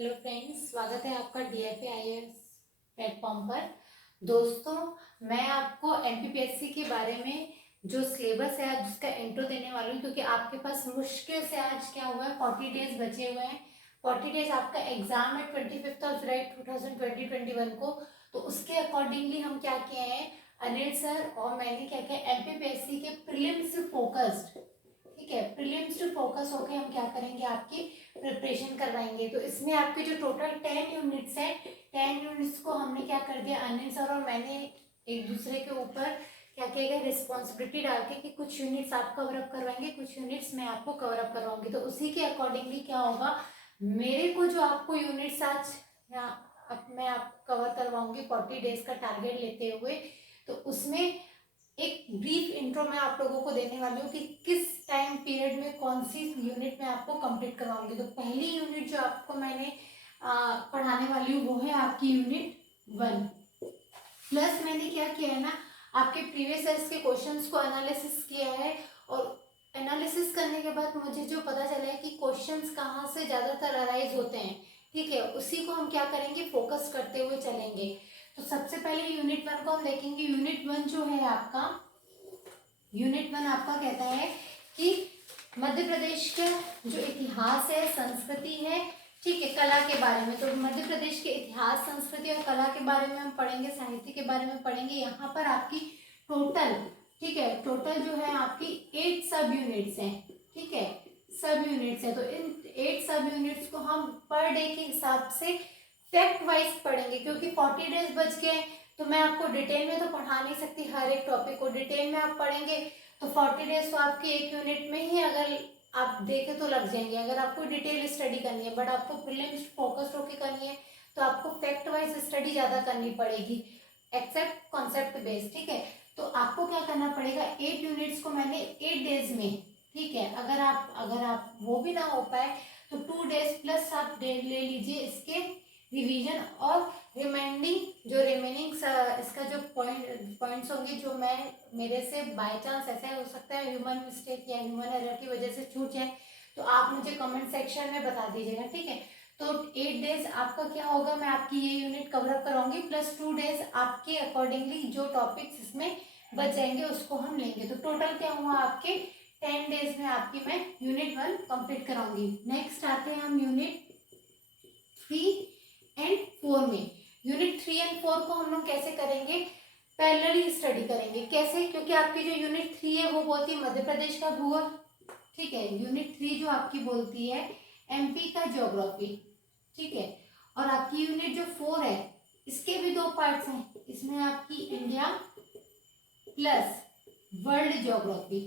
Hello friends, स्वागत है आपका डीएफए आईएएस प्लेटफॉर्म पर। दोस्तों, मैं आपको एमपीपीएससी के बारे में जो सिलेबस है आज उसका इंट्रो देने वाली हूँ, क्योंकि आपके पास मुश्किल से आज क्या हुआ है, 40 डेज बचे हुए हैं। 40 डेज आपका एग्जाम है 25 जुलाई 2021 को। तो उसके अकॉर्डिंगली हम क्या किए हैं, अनिल सर और मैंने क्या किया, एमपीपीएससी के प्रीलिम्स फोकस्ड, ठीक है, प्रीलिम्स टू फोकस होके हम क्या करेंगे, आपकी प्रिपरेशन करवाएंगे। तो इसमें आपके जो टोटल 10 यूनिट्स हैं, 10 यूनिट्स को हमने क्या कर दिया, अनिल सर और मैंने एक दूसरे के ऊपर क्या किया गया, रिस्पॉन्सिबिलिटी डाल के कि कुछ यूनिट्स आप कवर अप करवाएंगे, कुछ यूनिट्स मैं आपको कवर अप करवाऊंगी। तो उसी के अकॉर्डिंगली क्या होगा, मेरे को जो आपको यूनिट्स आज अब मैं आपको कवर करवाऊंगी 40 डेज का टारगेट लेते हुए। तो उसमें एक ब्रीफ इंट्रो मैं आप लोगों को देने वाली हूँ कि किस टाइम पीरियड में कौन सी यूनिट मैं आपको कंप्लीट करवाऊंगी। तो पहली यूनिट जो आपको मैंने पढ़ाने वाली हूँ वो है आपकी यूनिट 1। प्लस मैंने क्या किया है ना, आपके प्रीवियस ईयर्स के क्वेश्चंस को एनालिसिस किया है, और एनालिसिस करने के बाद मुझे जो पता चला है कि क्वेश्चंस कहाँ से ज़्यादातर अराइज होते हैं, ठीक है, उसी को हम क्या करेंगे, फोकस करते हुए चलेंगे। तो सबसे पहले यूनिट 1 को हम देखेंगे। यूनिट 1 जो है आपका, यूनिट 1 आपका कहता है कि मध्य प्रदेश का जो इतिहास है, संस्कृति है, ठीक है, कला के बारे में। तो मध्य प्रदेश के इतिहास, संस्कृति और कला के बारे में हम पढ़ेंगे, साहित्य के बारे में पढ़ेंगे। यहाँ पर आपकी टोटल, ठीक है, टोटल जो है आपकी 8 सब यूनिट्स हैं, ठीक है, सब यूनिट्स है। तो इन 8 सब यूनिट्स को हम पर डे के हिसाब से फैक्ट वाइज पढ़ेंगे, क्योंकि 40 डेज बच गए। तो मैं आपको डिटेल में तो पढ़ा नहीं सकती, हर एक टॉपिक को डिटेल में आप पढ़ेंगे तो 40 डेज तो आपकी एक यूनिट में ही अगर आप देखें तो लग जाएंगे, अगर आपको डिटेल स्टडी करनी है। बट आपको प्रीलिम्स फोकस्ड होकर करनी है तो आपको फैक्ट वाइज स्टडी ज़्यादा करनी पड़ेगी, एक्सेप्ट कॉन्सेप्ट बेस्ड, ठीक है। तो आपको क्या करना पड़ेगा, 8 यूनिट्स को मैंने 8 डेज में, ठीक है, अगर आप वो भी ना हो पाए तो 2 डेज प्लस आप डे ले लीजिए इसके रिवीजन, और रिमेनिंग इसका जो पॉइंट्स होंगे जो मैं मेरे से बाय चांस ऐसा हो सकता है ह्यूमन मिस्टेक या ह्यूमन एरर की वजह से छूट जाए, तो आप मुझे कमेंट सेक्शन में बता दीजिएगा, ठीक है। तो 8 डेज आपका क्या होगा, मैं आपकी ये यूनिट कवर अप कराऊंगी, प्लस 2 डेज आपके अकॉर्डिंगली जो टॉपिक्स इसमें बच जाएंगे उसको हम लेंगे। तो टोटल क्या हुआ, आपके 10 डेज में आपकी मैं यूनिट 1 कंप्लीट कराऊंगी। नेक्स्ट आते हैं हम यूनिट 3 एंड 4 में। यूनिट 3 एंड 4 को हम लोग कैसे करेंगे, पैरेलली स्टडी करेंगे। कैसे, क्योंकि आपकी जो यूनिट 3 है वो बोलती है मध्य प्रदेश का भूगोल, ठीक है। यूनिट 3 जो आपकी बोलती है एमपी का ज्योग्राफी, ठीक है। और आपकी यूनिट जो 4 है इसके भी 2 पार्ट्स हैं, इसमें आपकी इंडिया प्लस वर्ल्ड ज्योग्राफी,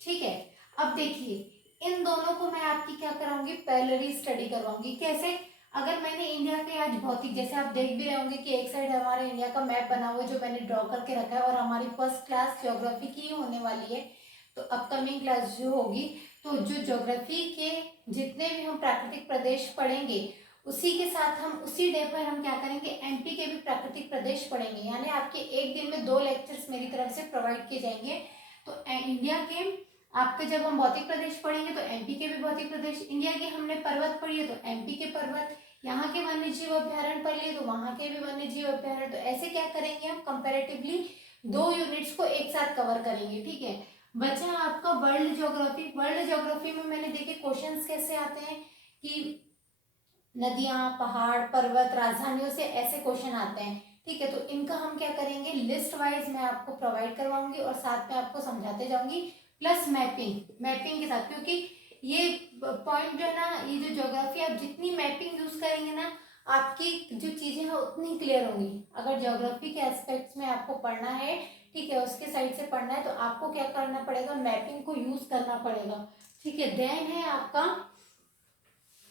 ठीक है। अब देखिए इन दोनों को मैं आपकी क्या कराऊंगी, पैरेलली स्टडी करवाऊंगी। कैसे, अगर मैंने इंडिया के आज भौतिक, जैसे आप देख भी रहे होंगे कि एक साइड हमारा इंडिया का मैप बना हुआ है जो मैंने ड्रॉ करके रखा है, और हमारी फर्स्ट क्लास ज्योग्राफी की होने वाली है। तो अपकमिंग क्लास जो होगी, तो जो ज्योग्राफी के जितने भी हम प्राकृतिक प्रदेश पढ़ेंगे उसी के साथ हम उसी डे पर हम क्या करेंगे, एमपी के भी प्राकृतिक प्रदेश पढ़ेंगे। यानी आपके एक दिन में 2 लेक्चर्स मेरी तरफ से प्रोवाइड किए जाएंगे। तो इंडिया के आपके जब हम भौतिक प्रदेश पढ़ेंगे तो एमपी के भी भौतिक प्रदेश, इंडिया के हमने पर्वत पढ़ी है तो एमपी के पर्वत, यहाँ के वन्य जीव अभ्यारण्य पढ़ लिए तो वहाँ के भी वन्य जीव अभ्यारण्य। तो ऐसे क्या करेंगे हम, कंपैरेटिवली 2 यूनिट्स को एक साथ कवर करेंगे, ठीक है। बचा आपका वर्ल्ड ज्योग्राफी। वर्ल्ड ज्योग्राफी में मैंने देखे क्वेश्चंस कैसे आते हैं कि नदियां, पहाड़, पर्वत, राजधानियों से ऐसे क्वेश्चन आते हैं, ठीक है। तो इनका हम क्या करेंगे, लिस्ट वाइज मैं आपको प्रोवाइड करवाऊंगी और साथ में आपको समझाते जाऊंगी, प्लस मैपिंग के साथ। क्योंकि ये पॉइंट जो है ना, ये जो ज्योग्राफी, आप जितनी मैपिंग यूज करेंगे ना आपकी जो चीजें हैं उतनी क्लियर होंगी। अगर ज्योग्राफी के एस्पेक्ट्स में आपको पढ़ना है, ठीक है, उसके साइड से पढ़ना है, तो आपको क्या करना पड़ेगा, मैपिंग को यूज करना पड़ेगा, ठीक है। देन है आपका,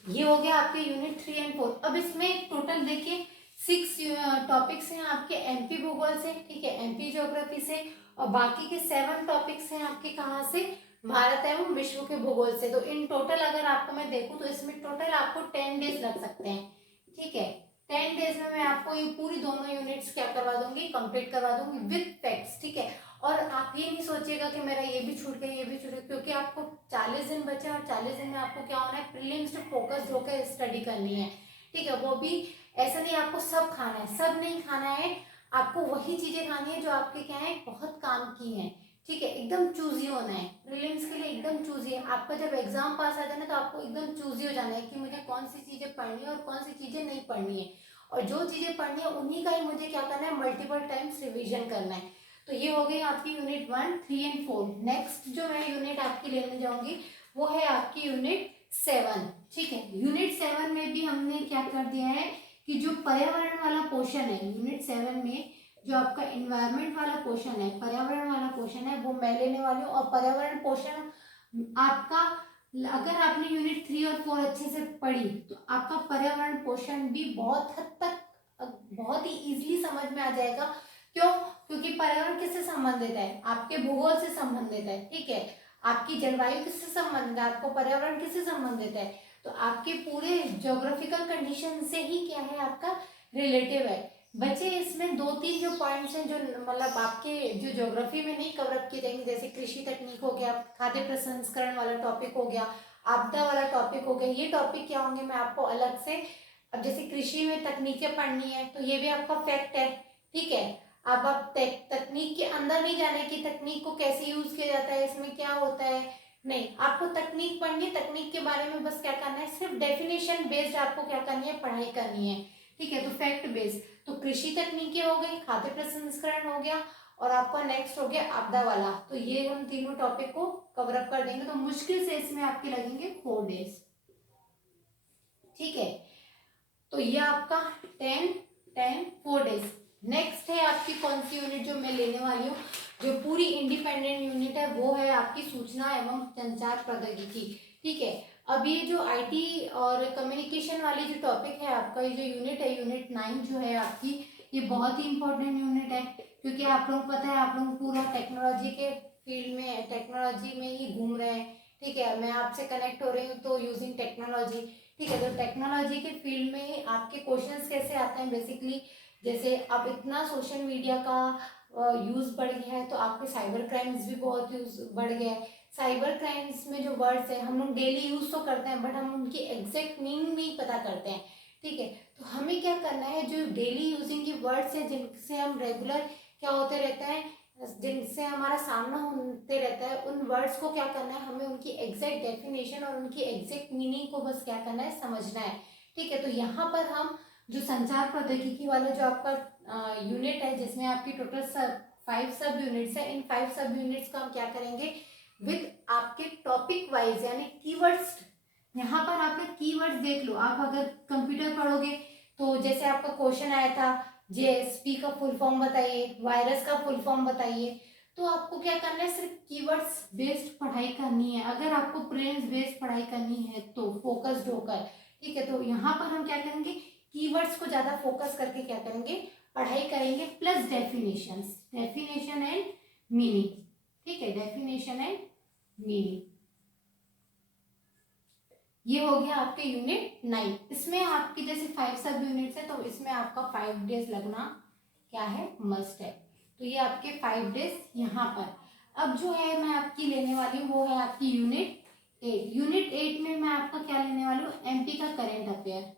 ये हो गया आपके यूनिट 3 एंड 4। अब इसमें टोटल देखिए 6 टॉपिक्स हैं आपके एमपी भूगोल से, ठीक है, एमपी ज्योग्राफी से, और बाकी के 7 टॉपिक्स हैं आपके कहाँ से, भारत एवं विश्व के भूगोल से। तो इन टोटल अगर आपको मैं देखूँ तो इसमें टोटल आपको 10 डेज लग सकते हैं, ठीक है। 10 डेज में मैं आपको ये पूरी दोनों यूनिट्स क्या करवा दूंगी, कंप्लीट करवा दूंगी विद फैक्ट्स, ठीक है। और आप ये नहीं सोचिएगा कि मेरा ये भी छूट गया ये भी छूट गया, क्योंकि आपको 40 दिन बचे और 40 दिन में आपको क्या होना है, प्रीलिम्स पे फोकस होकर स्टडी करनी है। ठीक है, वो भी ऐसा नहीं आपको सब खाना है, सब नहीं खाना है, आपको वही चीजें खानी है जो आपके क्या है बहुत काम की हैं। ठीक है, एकदम चूजी होना है प्रीलिम्स के लिए, एकदम चूजी है। आपका जब एग्जाम पास आ जाना तो आपको एकदम चूजी हो जाना है कि मुझे कौन सी चीजें पढ़नी है और कौन सी चीजें नहीं पढ़नी है, और जो चीजें पढ़नी है उन्हीं का ही मुझे क्या करना है, मल्टीपल टाइम्स रिविजन करना है। तो ये हो गई आपकी यूनिट 1, 3 एंड 4। नेक्स्ट जो मैं यूनिट आपकी लेने जाऊंगी वो है आपकी यूनिट 7। ठीक है, यूनिट 7 में भी हमने क्या कर दिया है कि जो पर्यावरण वाला पोर्शन है यूनिट 7 में, जो आपका एनवायरनमेंट वाला पोर्शन है, पर्यावरण वाला पोर्शन है, वो मैं लेने वाली हूँ। और पर्यावरण पोर्शन आपका, अगर आपने यूनिट 3 और 4 अच्छे से पढ़ी तो आपका पर्यावरण पोर्शन भी बहुत हद तक बहुत ही इजीली समझ में आ जाएगा। क्यों? क्योंकि पर्यावरण किससे संबंधित है, आपके भूगोल से संबंधित है। ठीक है, आपकी जलवायु किससे संबंधित है, आपको पर्यावरण किससे संबंधित है, तो आपके पूरे ज्योग्राफिकल कंडीशन से ही क्या है आपका रिलेटिव है। बच्चे इसमें 2-3 जो पॉइंट्स हैं जो मतलब आपके जो ज्योग्राफी में नहीं कवर अप किए जाएंगे, जैसे कृषि तकनीक हो गया, खाद्य प्रसंस्करण वाला टॉपिक हो गया, आपदा वाला टॉपिक हो गया, ये टॉपिक क्या होंगे मैं आपको अलग से, अब जैसे कृषि में तकनीकें पढ़नी है तो ये भी आपका फैक्ट है। ठीक है, अब आप तकनीक के अंदर नहीं जाने की, तकनीक को कैसे यूज किया जाता है, इसमें क्या होता है, नहीं, आपको तकनीक पढ़नी है, तकनीक के बारे में बस क्या करना है, सिर्फ डेफिनेशन बेस्ड आपको क्या करनी है, पढ़ाई करनी है। ठीक है, तो फैक्ट बेस्ड, तो कृषि तकनीकें हो गई, खाद्य प्रसंस्करण हो गया, और आपका नेक्स्ट हो गया आपदा वाला। तो ये हम तीनों टॉपिक को कवर अप कर देंगे, तो मुश्किल से इसमें आपके लगेंगे 4 डेज। ठीक है, तो ये आपका 4 डेज। नेक्स्ट है आपकी कौन सी यूनिट जो मैं लेने वाली हूँ, जो पूरी इंडिपेंडेंट यूनिट है, वो है आपकी सूचना एवं संचार प्रौद्योगिकी। ठीक है, अब ये जो आईटी और कम्युनिकेशन वाली जो टॉपिक है आपका, ये जो यूनिट है यूनिट 9 जो है आपकी, ये बहुत ही इंपॉर्टेंट यूनिट है, क्योंकि आप लोग पता है आप लोग पूरा टेक्नोलॉजी के फील्ड में, टेक्नोलॉजी में ही घूम रहे हैं। ठीक है, मैं आपसे कनेक्ट हो रही हूँ तो यूजिंग टेक्नोलॉजी। ठीक है, तो टेक्नोलॉजी के फील्ड में आपके क्वेश्चंस कैसे आते हैं बेसिकली, जैसे अब इतना सोशल मीडिया का यूज़ बढ़ गया है तो आपके साइबर क्राइम्स भी बहुत यूज बढ़ गया है। साइबर क्राइम्स में जो वर्ड्स हैं हम लोग डेली यूज़ तो करते हैं, बट हम उनकी एग्जैक्ट मीनिंग नहीं पता करते हैं। ठीक है, तो हमें क्या करना है, जो डेली यूजिंग की वर्ड्स हैं जिनसे हम रेगुलर क्या होते रहते हैं, जिनसे हमारा सामना होते रहता है, उन वर्ड्स को क्या करना है, हमें उनकी एग्जैक्ट डेफिनेशन और उनकी एग्जैक्ट मीनिंग को बस क्या करना है, समझना है। ठीक है, तो यहाँ पर हम जो संचार प्रौद्योगिकी वाला जो आपका यूनिट है, जिसमें आपकी टोटल 5 सब यूनिट्स है, इन 5 सब यूनिट्स को हम क्या करेंगे, विद आपके टॉपिक वाइज यानी कीवर्ड्स। यहाँ पर आपने कीवर्ड्स देख लो, आप अगर कंप्यूटर पढ़ोगे तो जैसे आपका क्वेश्चन आया था जेएसपी का फुल फॉर्म बताइए, वायरस का फुल फॉर्म बताइए, तो आपको क्या करना है, सिर्फ कीवर्ड्स बेस्ड पढ़ाई करनी है। अगर आपको प्रीलिम्स बेस्ड पढ़ाई करनी है तो फोकस्ड होकर। ठीक है, तो यहाँ पर हम क्या करेंगे, कीवर्ड्स को ज्यादा फोकस करके क्या करेंगे, पढ़ाई करेंगे, plus definitions, definition and meaning. ठीक है, डेफिनेशन एंड मीनिंग, ये हो गया आपके यूनिट 9। इसमें आपकी जैसे 5 सब यूनिट्स है तो इसमें आपका 5 डेज लगना क्या है, मस्ट है। तो ये आपके 5 डेज यहाँ पर। अब जो है मैं आपकी लेने वाली हूँ वो है आपकी यूनिट 8। यूनिट 8 में मैं आपका क्या लेने वाली हूँ, एमपी का करंट अफेयर,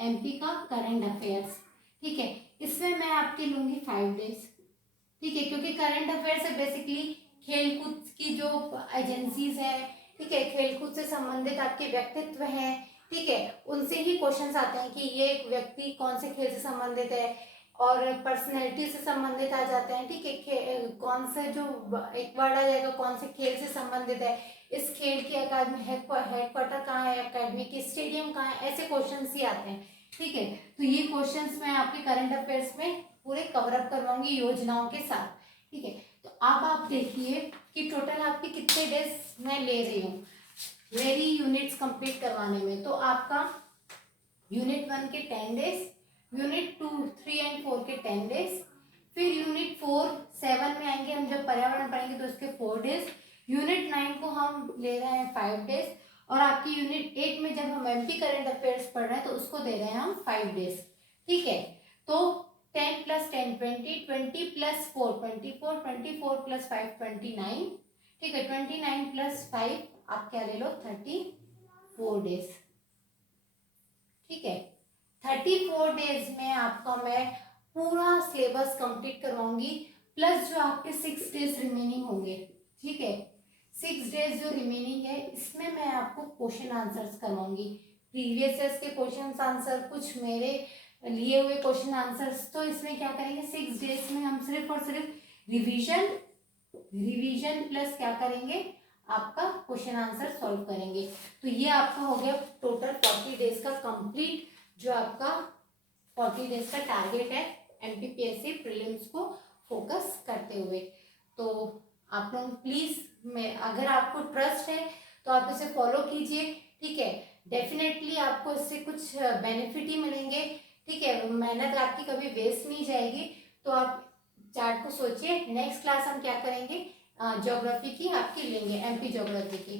एमपी का करंट अफेयर्स। ठीक है, इसमें मैं आपके लूंगी 5 डेज। ठीक है, क्योंकि करंट अफेयर से बेसिकली खेलकूद की जो एजेंसीज है, ठीक है, खेलकूद से संबंधित आपके व्यक्तित्व हैं, ठीक है, उनसे ही क्वेश्चंस आते हैं कि ये एक व्यक्ति कौन से खेल से संबंधित है, और पर्सनैलिटी से संबंधित आ जाते हैं। ठीक है, कौन से जो एक वर्ड आ जाएगा कौन से खेल से संबंधित है, इस खेल की अकादमी हेडक्वार्टर कहाँ है, अकादमी की स्टेडियम कहाँ है, ऐसे क्वेश्चन ही आते हैं। ठीक है, तो ये क्वेश्चंस मैं आपके करंट अफेयर्स में पूरे कवर अप करवाऊंगी योजनाओं के साथ। ठीक है, तो अब आप देखिए कि टोटल आपके कितने डेज मैं ले रही हूँ मेरी यूनिट्स कंप्लीट करवाने में। तो आपका यूनिट 1 के 10 डेज, यूनिट 2, 3 एंड 4 के 10 डेज, फिर यूनिट 4, 7 में आएंगे हम जब पर्यावरण पढ़ेंगे तो उसके 4 डेज, यूनिट 9 को हम ले रहे हैं 5 डेज, और आपकी यूनिट 8 में जब हम एमपी करंट अफेयर्स पढ़ रहे हैं तो उसको दे रहे हैं हम 5 डेज। ठीक है, तो 10 प्लस 10 20, 20 प्लस 4 24, 24 प्लस 5 29, ठीक है, 29 प्लस 5 आप क्या ले लो 34 डेज, ठीक है। 34 डेज में आपका मैं पूरा सिलेबस कंप्लीट करवाऊंगी, प्लस जो आपके 6 डेज रिमेनिंग होंगे, ठीक है, 6 डेज जो रिमेनिंग है इसमें मैं आपको क्वेश्चन आंसर्स करवाऊंगी, प्रीवियस ईयर्स के क्वेश्चन आंसर, कुछ मेरे लिए हुए क्वेश्चन आंसर्स। तो इसमें क्या करेंगे 6 डेज में हम सिर्फ और सिर्फ रिवीजन प्लस क्या करेंगे आपका क्वेश्चन आंसर सॉल्व करेंगे। तो ये आपका हो गया टोटल 40 डेज का कंप्लीट, जो आपका 40 डेज का टारगेट है एमपीपीएससी प्रीलिम्स को फोकस करते हुए। तो आप लोग प्लीज, मैं अगर आपको ट्रस्ट है तो आप इसे फॉलो कीजिए, ठीक है, डेफिनेटली आपको इससे कुछ बेनिफिट ही मिलेंगे, ठीक है, मेहनत आपकी कभी वेस्ट नहीं जाएगी। तो आप चार्ट को सोचिए, नेक्स्ट क्लास हम क्या करेंगे, ज्योग्राफी की आपकी लेंगे, एमपी ज्योग्राफी की।